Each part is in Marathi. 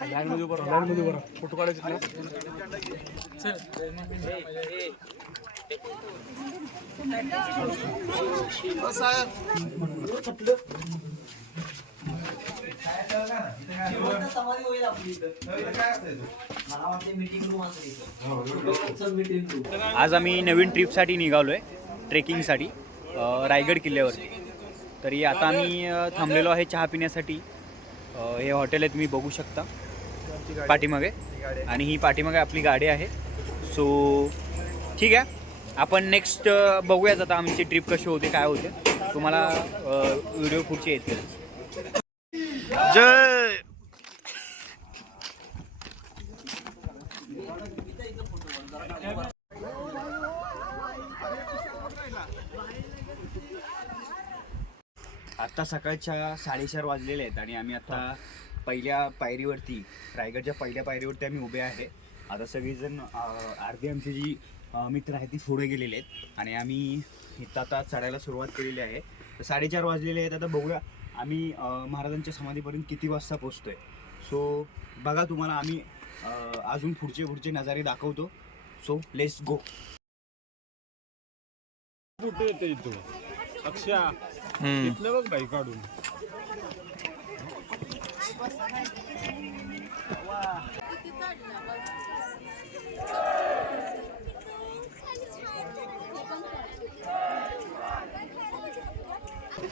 लाईन मध्ये उभं राहा लाईन मध्ये उभं राहा फोटो काढायचे ना समाधी होईल आपली इथं. मला वाटते मीटिंग रूम असेल इथं. मीटिंग रूम आज आम्ही नवीन ट्रिपसाठी निघालो आहे ट्रेकिंगसाठी अ, रायगड किल्ल्यावरती. तरी आता आम्ही अ, थांबलेलो आहे चहा पिण्यासाठी. अ, हे हॉटेल आहे तुम्ही बघू शकता. पाठीमागे. आणि ही पाठीमागे आपली गाडी आहे. सो ठीक आहे. आपण नेक्स्ट बघूयात आता आमची ट्रिप कशी होते काय होते. तुम्हाला व्हिडिओ पुढचे येतील. जय. आत्ता सकाळच्या साडेचार वाजलेले आहेत आणि आम्ही आता पहिल्या पायरीवरती रायगडच्या पहिल्या पायरीवरती आम्ही उभे आहे. आता सगळीजण अं, अर्धी आमची जी मित्र आहेत ती पुढे गेलेले आहेत. आणि आम्ही इथं आता चढायला सुरुवात केलेली आहे. तर साडेचार वाजलेले आहेत. आता बघूया आम्ही महाराजांच्या समाधीपर्यंत किती वाजता पोचतोय सो बघा तुम्हाला आम्ही अजून पुढचे पुढचे नजारे दाखवतो. सो लेट्स गो कुठे येते इथं? अक्षा इथलं बघ बाई काढून.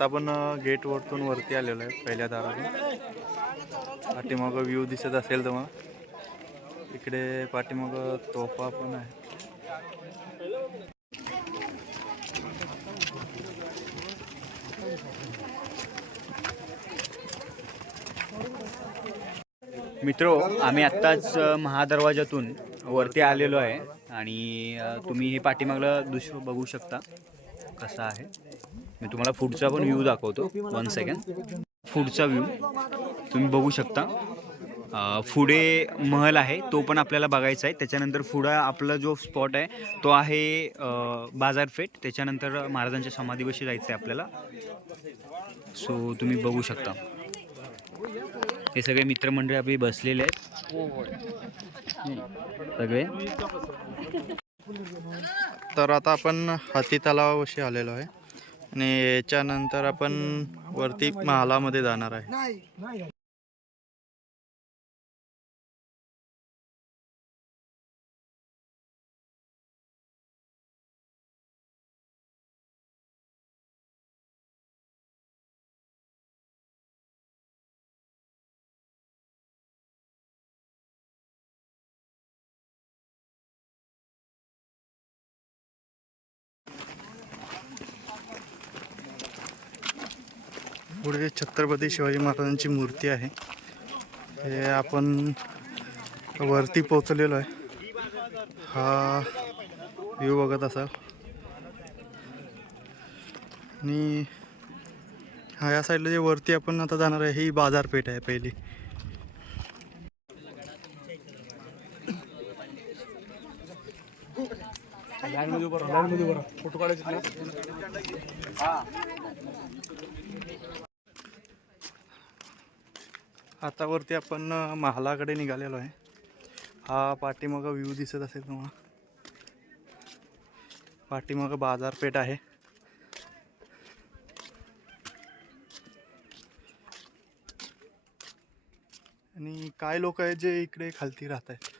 आता आपण गेट वरतून वरती आलेलो आहे पहिल्या दारातून. पाठीमागं व्ह्यू दिसत असेल तर मग. इकडे पाठीमागं तोफा पण आहे. मित्रो आम्ही आत्ताच महादरवाज्यातून महादरवाजातून वरती आलेलो आहे. आणि तुम्ही हे पाठीमागलं दृश्य बघू शकता. कसं आहे? मी तुम्हाला पुढचा पण व्ह्यू दाखवतो. वन सेकंड पुढचा व्ह्यू तुम्ही बघू शकता. पुढे महल आहे. तो पण आपल्याला बघायचा आहे. त्याच्यानंतर पुढं आपला जो स्पॉट आहे तो आहे बाजारपेठ त्याच्यानंतर महाराजांच्या समाधीपाशी जायचं आहे आपल्याला. सो तुम्ही बघू शकता. हे सगळे मित्रमंडळी आपली बसलेले आहेत. सगळे. तर आता आपण हाती तलावापाशी आलेलो आहे. आणि याच्यानंतर आपण वरती महालामध्ये जाणार आहे. पुढे छत्रपती शिवाजी महाराजांची मूर्ती आहे. हे आपण वरती पोचलेलो आहे. हा व्ह्यू बघत असाल. आणि हा या साईडला जे वरती आपण आता जाणार आहे ही बाजारपेठ आहे पहिली. आता वरती आपण महालाकडे निघालेलो आहे. हा पाठीमागं व्ह्यू दिसत असेल तुम्हाला. पाठीमागं बाजारपेठ आहे. आणि काय लोक आहेत जे इकडे खालती राहत आहेत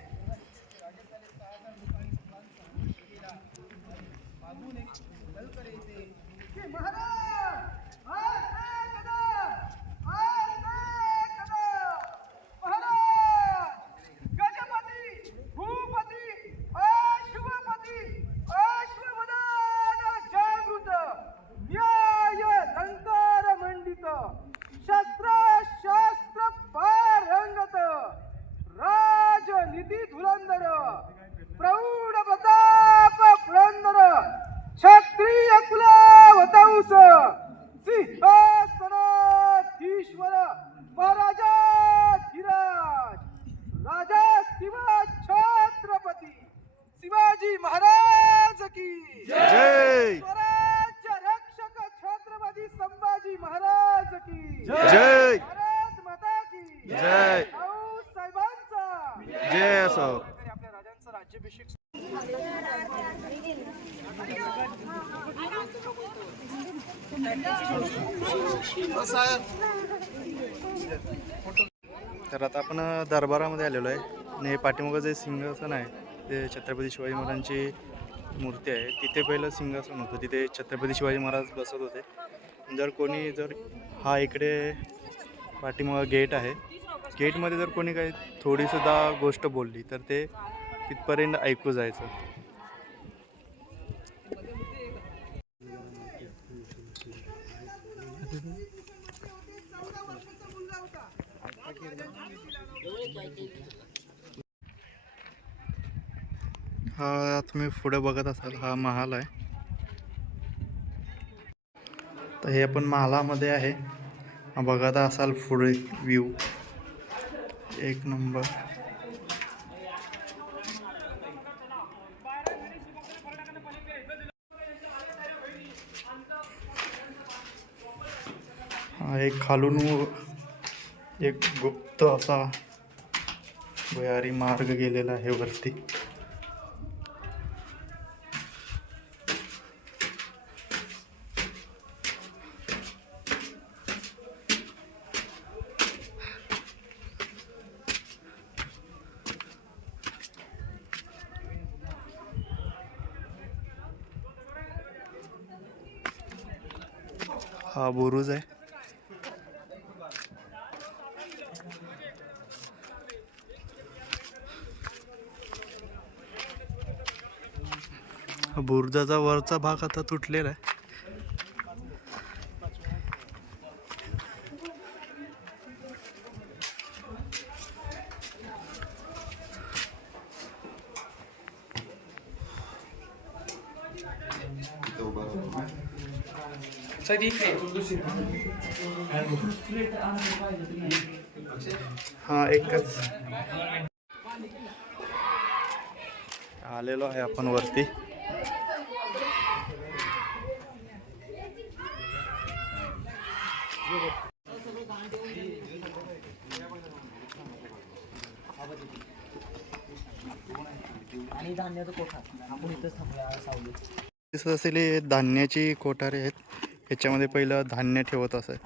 जय असो. तर आता आपण दरबारामध्ये आलेलो आहे. आणि हे पाठीमागं जे सिंहासन आहे ते छत्रपती शिवाजी महाराजांची मूर्ती आहे. तिथे पहिलं सिंहासन होतं. तिथे छत्रपती शिवाजी महाराज बसत होते. जर कोणी जर हा इकडे पाठीमागं गेट आहे गेटमध्ये जर कोणी काही थोडीसुद्धा गोष्ट बोलली तर ते तिथपर्यंत ऐकू जायचं. हा तुम्ही पुढे बघत असाल हा महाल आहे. तर हे आपण महालामध्ये आहे. बघत असाल पुढे व्ह्यू एक नंबर. हा एक खालून एक गुप्त असा भुयारी मार्ग गेलेला आहे वरती. हा बुरुज आहे. बुरुजाचा वरचा भाग आता तुटलेला आहे. हा एकच. आलेलो आहे आपण वरती. आणि धान्याचा कोठा? आपण इथंच थांबला सावलीत. दिसत असेल हे धान्याची कोठारे आहेत. ह्याच्यामध्ये पहिलं धान्य ठेवत असत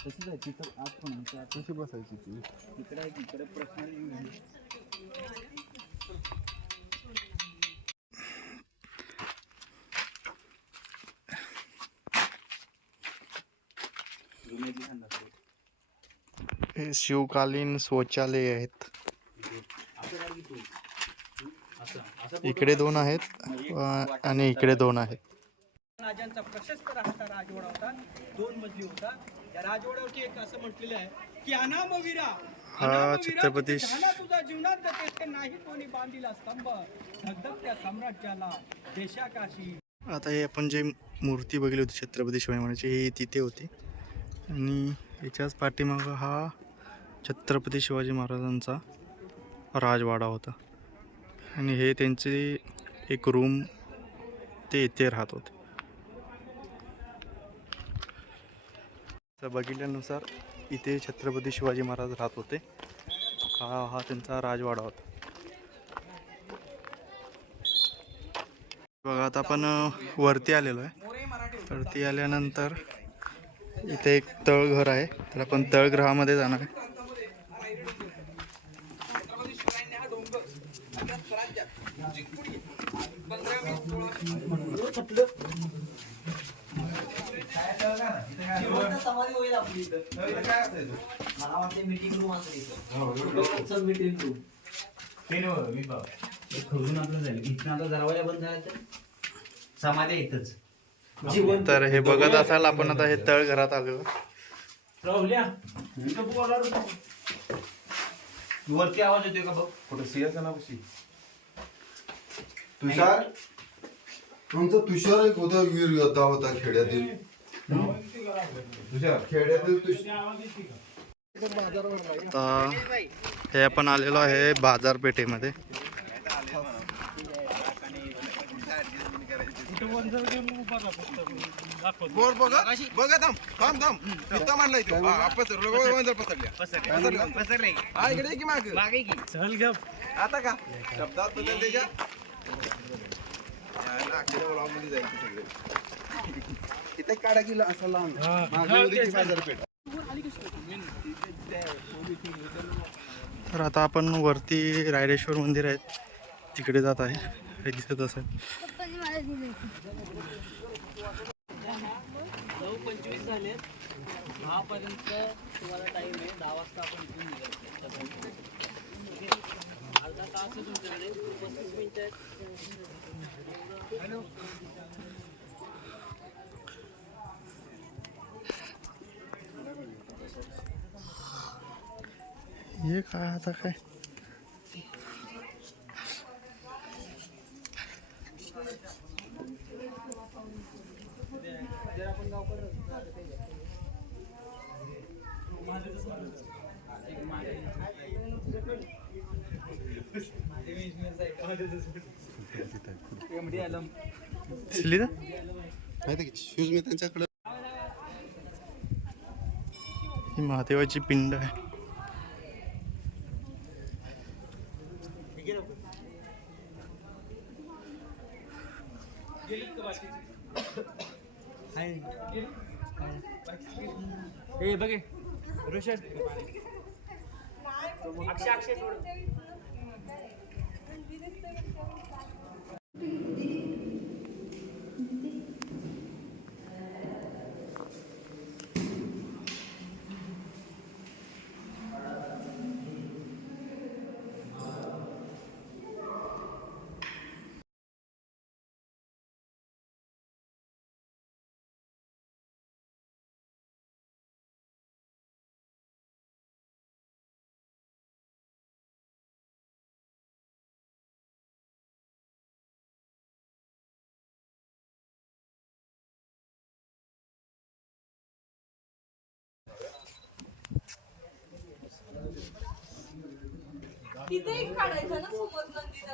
कशी जायची तर आत पण कशी बसायची ती तिकडे आहे प्रश्न इकडे पर्सनल हे शिवकालीन शौचालय आहेत. इकडे दोन आहेत आणि इकडे दोन आहेत. राजांचा प्रशस्त राहता राजवाडा होता दोन मजली होता. या राजवाड्यावरती एक असं म्हटलेलं आहे की अनामवीरा हा अनामवीरा, छत्रपती तुझा जीवनात जातेस ते नाही कोणी बांधिला स्तंभ. धगधगत्या साम्राज्याला देशाकाशी. आता हे आपण जे मूर्ती बघितली होती छत्रपती शिवाजी महाराजांची ही तिथे होती. आणि याच्याच पाठीमागं हा छत्रपती शिवाजी महाराजांचा राजवाडा होता. आणि हे त्यांचे एक रूम ते इथे राहत होते. तर बघितल्यानुसार इथे छत्रपती शिवाजी महाराज राहत होते. हा हा त्यांचा राजवाडा होता. बघा आता आपण वरती आलेलो आहे. वरती आल्यानंतर इथे एक तळघर आहे. तर आपण तळगृहामध्ये जाणार आहे. जिवंत समाधी होईल आपली इथं. मला वाटते मीटिंग रूम असेल इथं मीटिंग रूम खोलून आपलं झालं. इथून आता दरवाजा बंद झाला तर? समाधी इथंच. तर हे बघत असाल आपण आता हे तळघरात आलेलो वरती आवाज येतोय का बघ? कुठं सिंहासनापाशी? तुषार? तुमचा तुषार एक होता वीर योद्धा होता खेड्यातील. तुषार खेड्यातील आता हे आपण आलेलो आहे बाजारपेठेमध्ये. बघा बघा थांब थांब थांब. तिथं मांडलाय तो. पसरल्या. हा इकडे की माग. मागे की. चल घ्या आता का? शब्दात बदल त्याच्या. वळामध्ये सगळे. काढा असं बाजारपेठ. तर आता आपण वरती रायरेश्वर मंदिर आहे तिकडे जात आहे. हे दिसत असेल. नऊ पंचवीस झाले दहापर्यंत तुम्हाला टाईम आहे दहा वाजता आपण इथून निघायचं अर्धा तास आहे तुमच्याकडे पस्तीस मिनिटं आहेत हे काय आता काय दिसली माहिती शूज मी त्यांच्याकडे ही महादेवाची पिंड आहे. ए बघे. ऋषभ अक्षय अक्षय Thank you.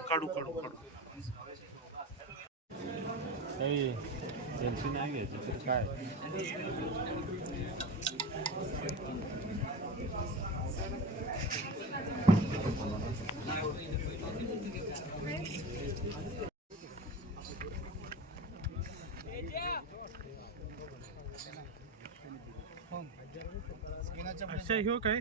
काढू काढू काढू. त्यांची नाही घ्यायची तर काय? अच्छा ह्यो काय?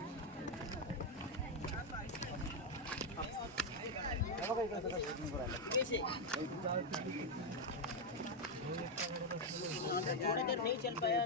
थोड़ा देर नहीं चल पाया